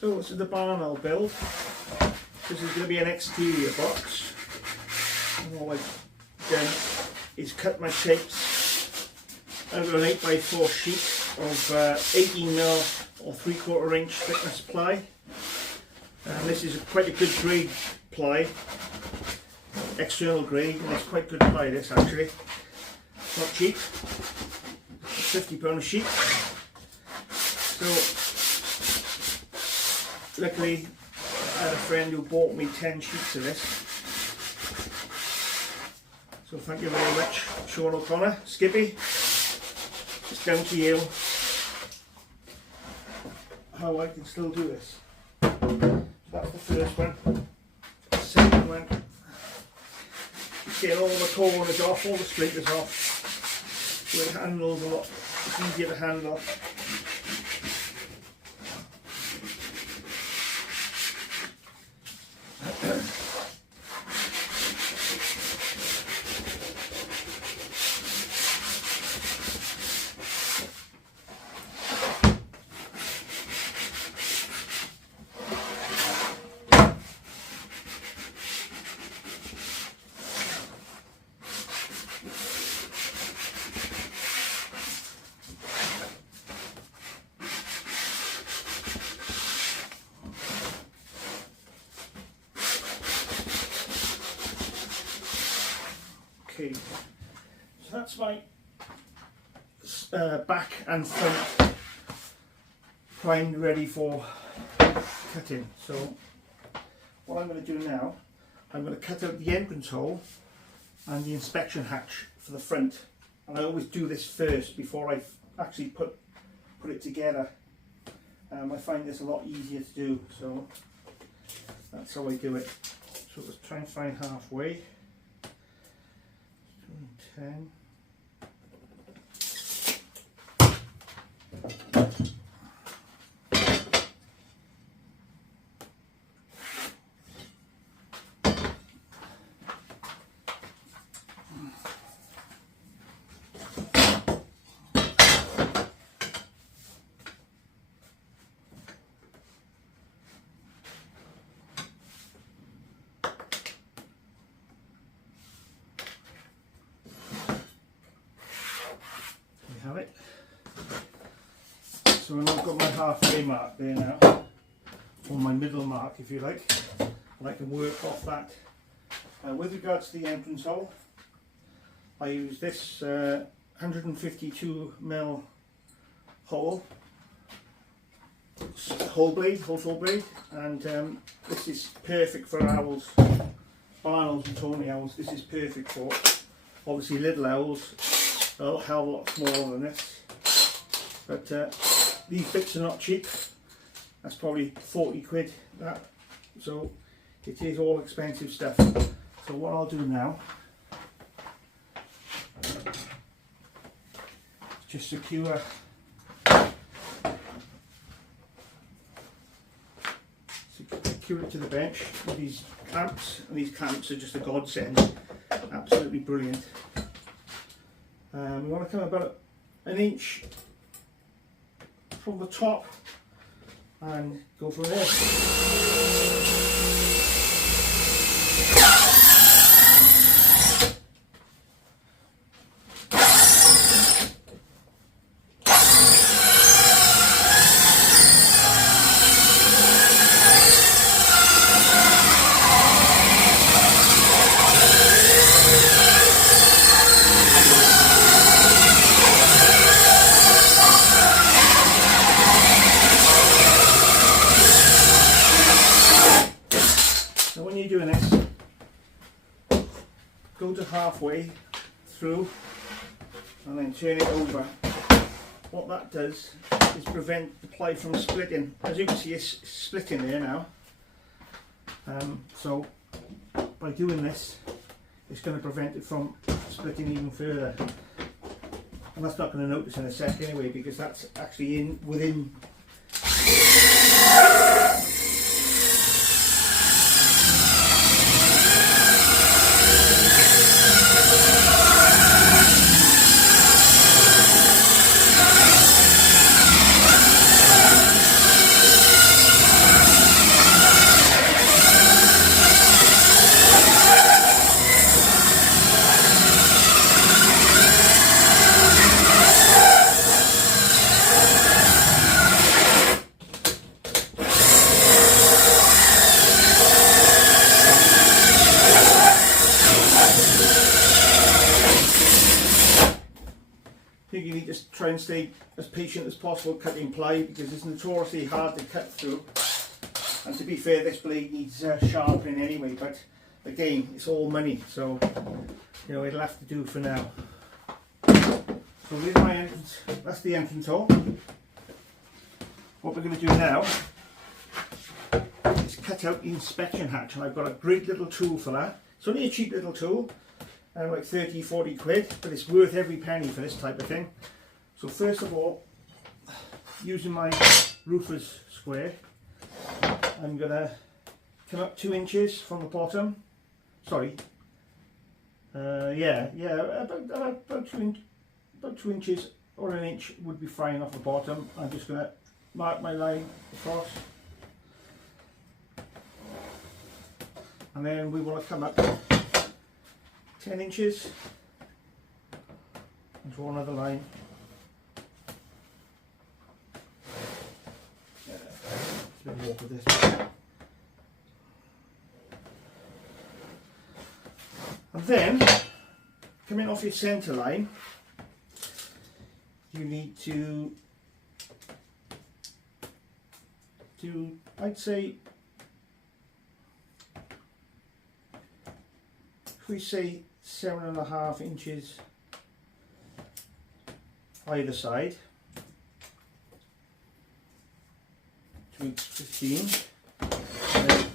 So this is the barn I'll build. This is going to be an exterior box. And all I've done is cut my shapes out of an 8x4 sheet of 18mm or 3/4 inch thickness ply. And this is quite a good grade ply, external grade, and it's quite good ply this actually. Not cheap, £50 a sheet. So luckily I had a friend who bought me 10 sheets of this. So thank you very much, Sean O'Connor. Skippy, it's down to you how I can still do this. So that's the first one. The second one, just get all the corners off, all the splinters off, so it handles a lot, it's easier to handle. Okay, so that's my back and front primed, ready for cutting. So what I'm going to do now, I'm going to cut out the entrance hole and the inspection hatch for the front. And I always do this first before I actually put it together. I find this a lot easier to do, so that's how I do it. So let's try and find halfway. 10. Have it. So I've got my halfway mark there now, or my middle mark if you like, and I can work off that. With regards to the entrance hole, I use this 152mm hole blade, and this is perfect for owls, barn owls and tawny owls. This is perfect for. Obviously little owls, a hell of a lot smaller than this, but these bits are not cheap. That's probably 40 quid that, so it is all expensive stuff. So what I'll do now is just secure it to the bench with these clamps, and these clamps are just a godsend, absolutely brilliant. We want to come about an inch from the top and go from there. Doing this, go to halfway through and then turn it over. What that does is prevent the ply from splitting. As you can see, it's splitting there now. So by doing this, it's going to prevent it from splitting even further. And that's not going to notice in a sec anyway, because that's actually within. try and stay as patient as possible cutting ply, because it's notoriously hard to cut through. And to be fair, this blade needs sharpening anyway, but again, it's all money, so you know, it'll have to do for now. So there's my entrance, that's the entrance hole. What we're going to do now is cut out the inspection hatch, and I've got a great little tool for that. It's only a cheap little tool, like 30-40 quid, but it's worth every penny for this type of thing. So first of all, using my roofer's square, I'm going to come up 2 inches from the bottom. Sorry. About 2 inches or an inch would be fine off the bottom. I'm just going to mark my line across. And then we want to come up 10 inches and draw another line. It's a bit more for this. And then, coming off your centre line, you need to do, I'd say, if we say 7.5 inches either side, to reach 15, and then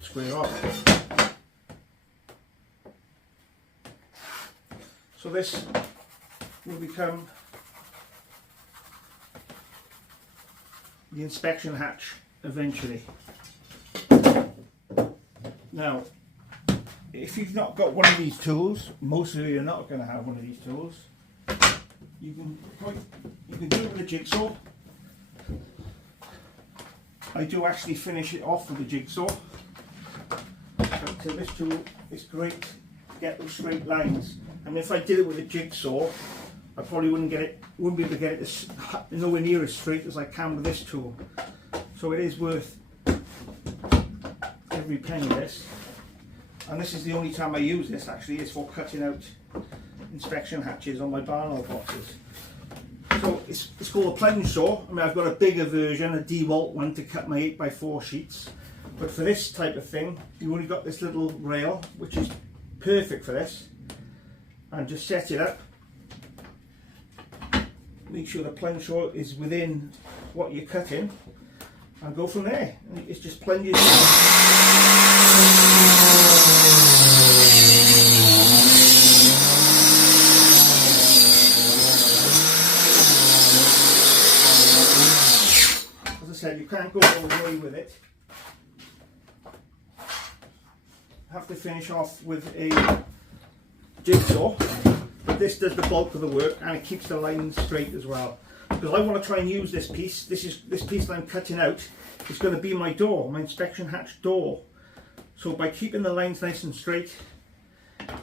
square off. So this will become the inspection hatch eventually. Now, if you've not got one of these tools, most of you are not going to have one of these tools, you can do it with a jigsaw. I do actually finish it off with a jigsaw. So this tool is great to get those straight lines. I mean, if I did it with a jigsaw, I probably wouldn't be able to get it nowhere near as straight as I can with this tool. So it is worth every penny of this. And this is the only time I use this, actually, is for cutting out inspection hatches on my Barlow boxes. So it's called a plunge saw. I mean, I've got a bigger version, a DeWalt one, to cut my 8x4 sheets. But for this type of thing, you've only got this little rail, which is perfect for this. And just set it up. Make sure the plunge saw is within what you're cutting, and go from there. It's just plunges. As I said, you can't go all the way with it. Have to finish off with a jigsaw, but this does the bulk of the work, and it keeps the lines straight as well. Because I want to try and use this piece. This piece that I'm cutting out is going to be my door, my inspection hatch door. So by keeping the lines nice and straight,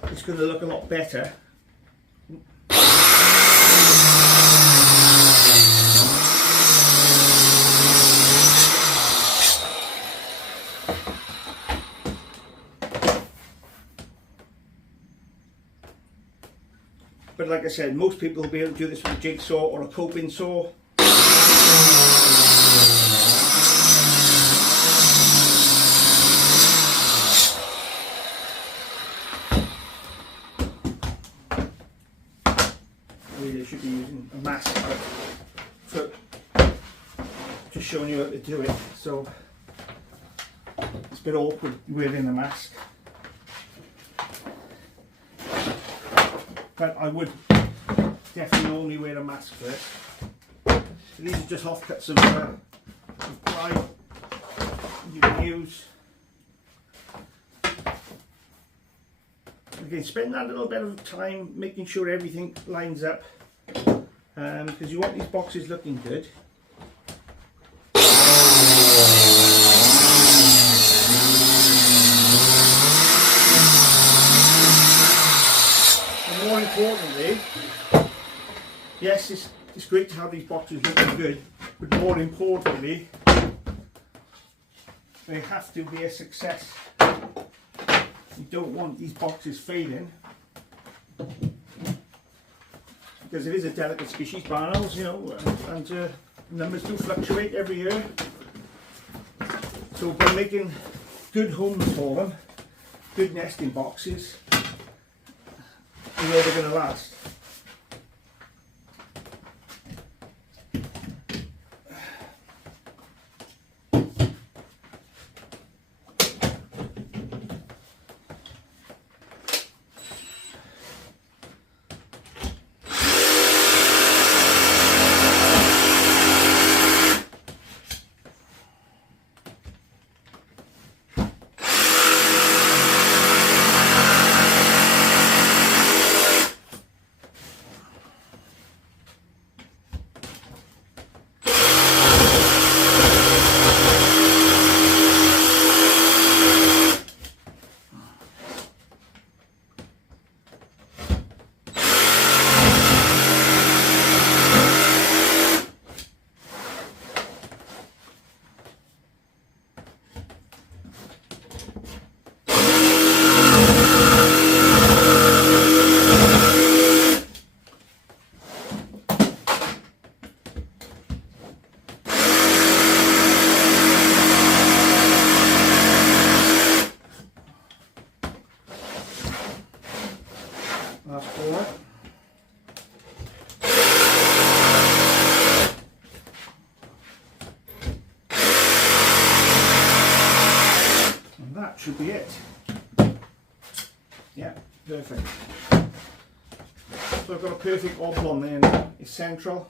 it's going to look a lot better. But like I said, most people will be able to do this with a jigsaw or a coping saw. Really should be using a mask for just showing you how to do it. So it's a bit awkward wearing a mask. But I would definitely only wear a mask for it. So these are just offcuts of ply you can use. Again, spend that little bit of time making sure everything lines up, because you want these boxes looking good. More importantly, yes, it's great to have these boxes looking good, but more importantly, they have to be a success. You don't want these boxes failing. because it is a delicate species, barn owls, you know, and numbers do fluctuate every year. So by making good homes for them, good nesting boxes, you know they're going to last. That's four. And that should be it. Yeah, perfect. So I've got a perfect oblong there now. It's central.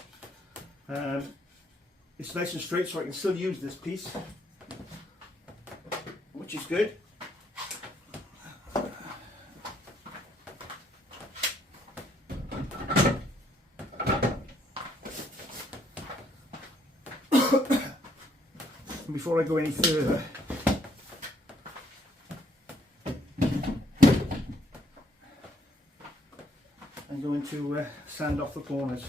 It's nice and straight, so I can still use this piece, which is good. Before I go any further, I'm going to sand off the corners.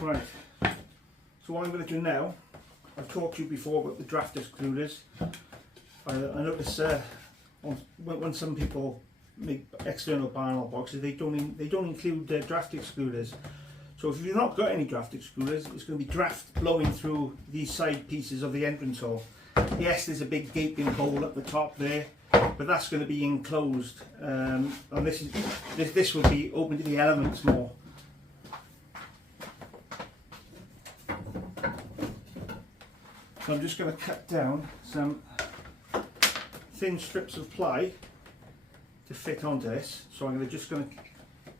Right, so what I'm going to do now, I've talked to you before about the draft excluders. I notice when some people make external barn owl boxes, they don't include draft excluders. So if you've not got any draft excluders, it's going to be draft blowing through these side pieces of the entrance hole. Yes, there's a big gaping hole at the top there, but that's going to be enclosed, and this will be open to the elements more. So I'm just going to cut down some thin strips of ply to fit onto this. So I'm just going to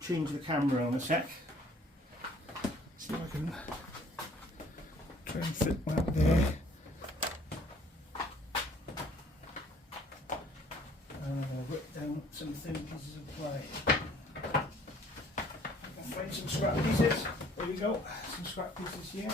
change the camera on a sec. See if I can try and fit one up there. And I'm going to whip down some thin pieces of ply. I'll find some scrap pieces. There we go. Some scrap pieces here.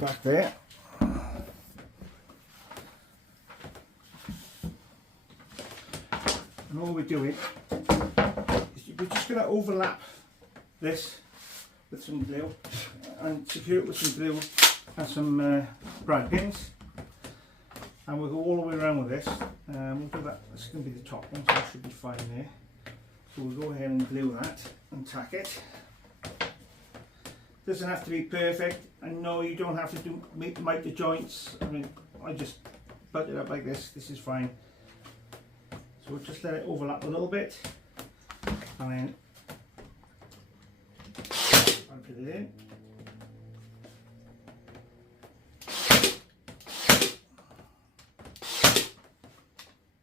back there. And all we're doing is we're just going to overlap this with some glue and secure it with some glue and some brad pins, and we'll go all the way around with this. We'll do that. This is going to be the top one, so that should be fine there. So we'll go ahead and glue that and tack it. Doesn't have to be perfect, and no, you don't have to make the joints. I mean, I just butt it up like this. This is fine. So we'll just let it overlap a little bit, and then I'll put it in.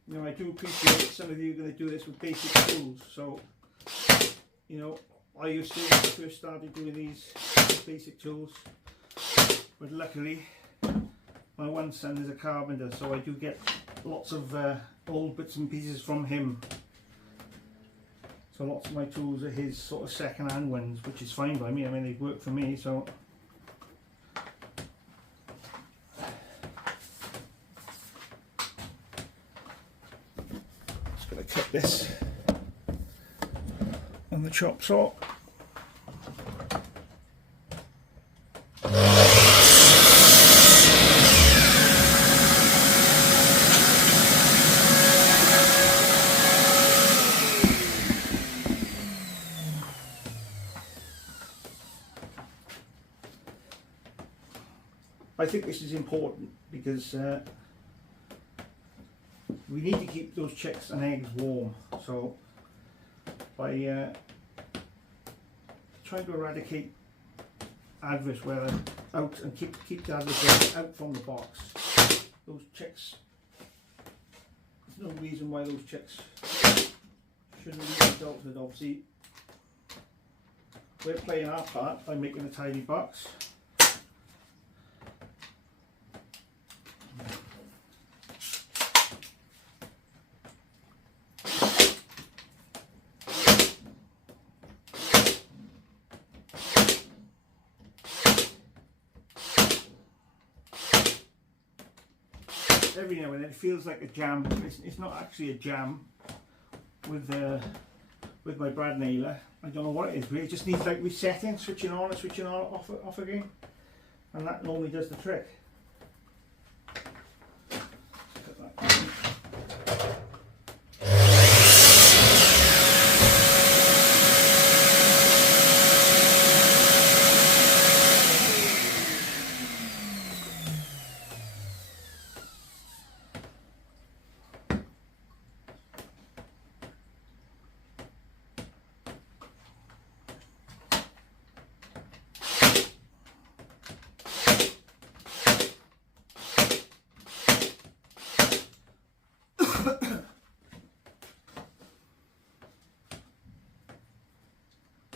You know, I do appreciate some of you are going to do this with basic tools. So, you know, I used to when I first started doing these basic tools, but luckily my one son is a carpenter, so I do get lots of old bits and pieces from him. So lots of my tools are his sort of second-hand ones, which is fine by me. I mean, they've worked for me, so. Just going to cut this on the chop saw. I think this is important because we need to keep those chicks and eggs warm. So by trying to eradicate adverse weather out and keep the adverse weather out from the box, those chicks, there's no reason why those chicks shouldn't be adulthood. Obviously, we're playing our part by making a tidy box. Every now and then it feels like a jam. It's not actually a jam with my brad nailer. I don't know what it is really. It just needs like resetting, switching on and switching on, off again, and that normally does the trick. Put that in.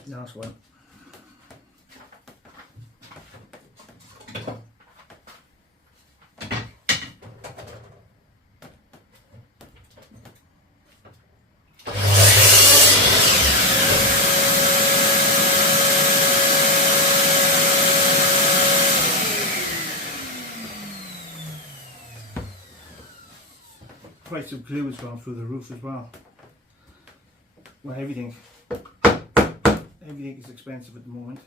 Last one. Price of glue has gone through the roof as well. Well, everything is expensive at the moment.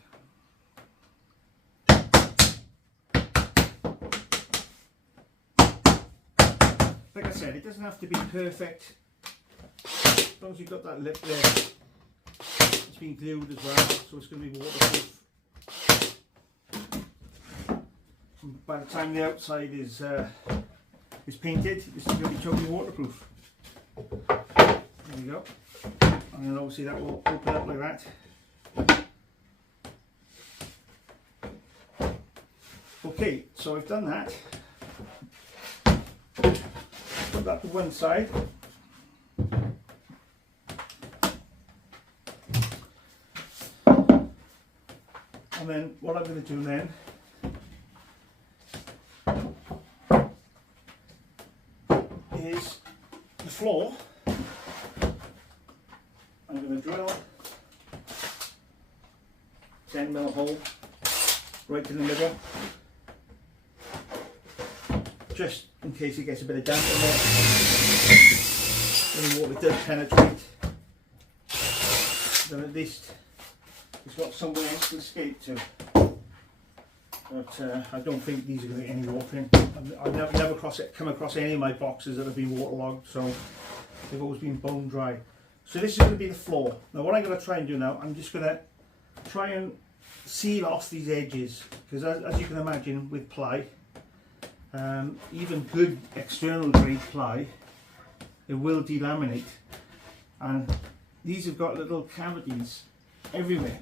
Like I said, it doesn't have to be perfect. As long as you've got that lip there, it's been glued as well, so it's going to be waterproof. And by the time the outside is painted, this is going to be totally waterproof. There you go. And then obviously that will open up like that. Okay, so I've done that. Put that to one side. And then what I'm going to do then is the floor. I'm going to drill 10mm hole right in the middle. just in case it gets a bit of damp in there. Any water does penetrate, then at least it's got somewhere else to escape to. But I don't think these are going to get any water in. I've never come across any of my boxes that have been waterlogged, so they've always been bone dry. So this is going to be the floor. Now what I'm going to try and do now, I'm just going to try and seal off these edges, because as you can imagine with ply, even good external grade ply, it will delaminate, and these have got little cavities everywhere.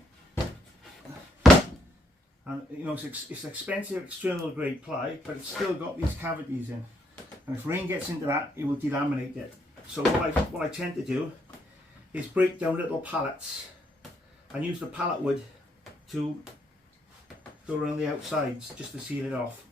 And you know, it's expensive external grade ply, but it's still got these cavities in, and if rain gets into that, it will delaminate it. So what I tend to do is break down little pallets and use the pallet wood to go around the outsides just to seal it off.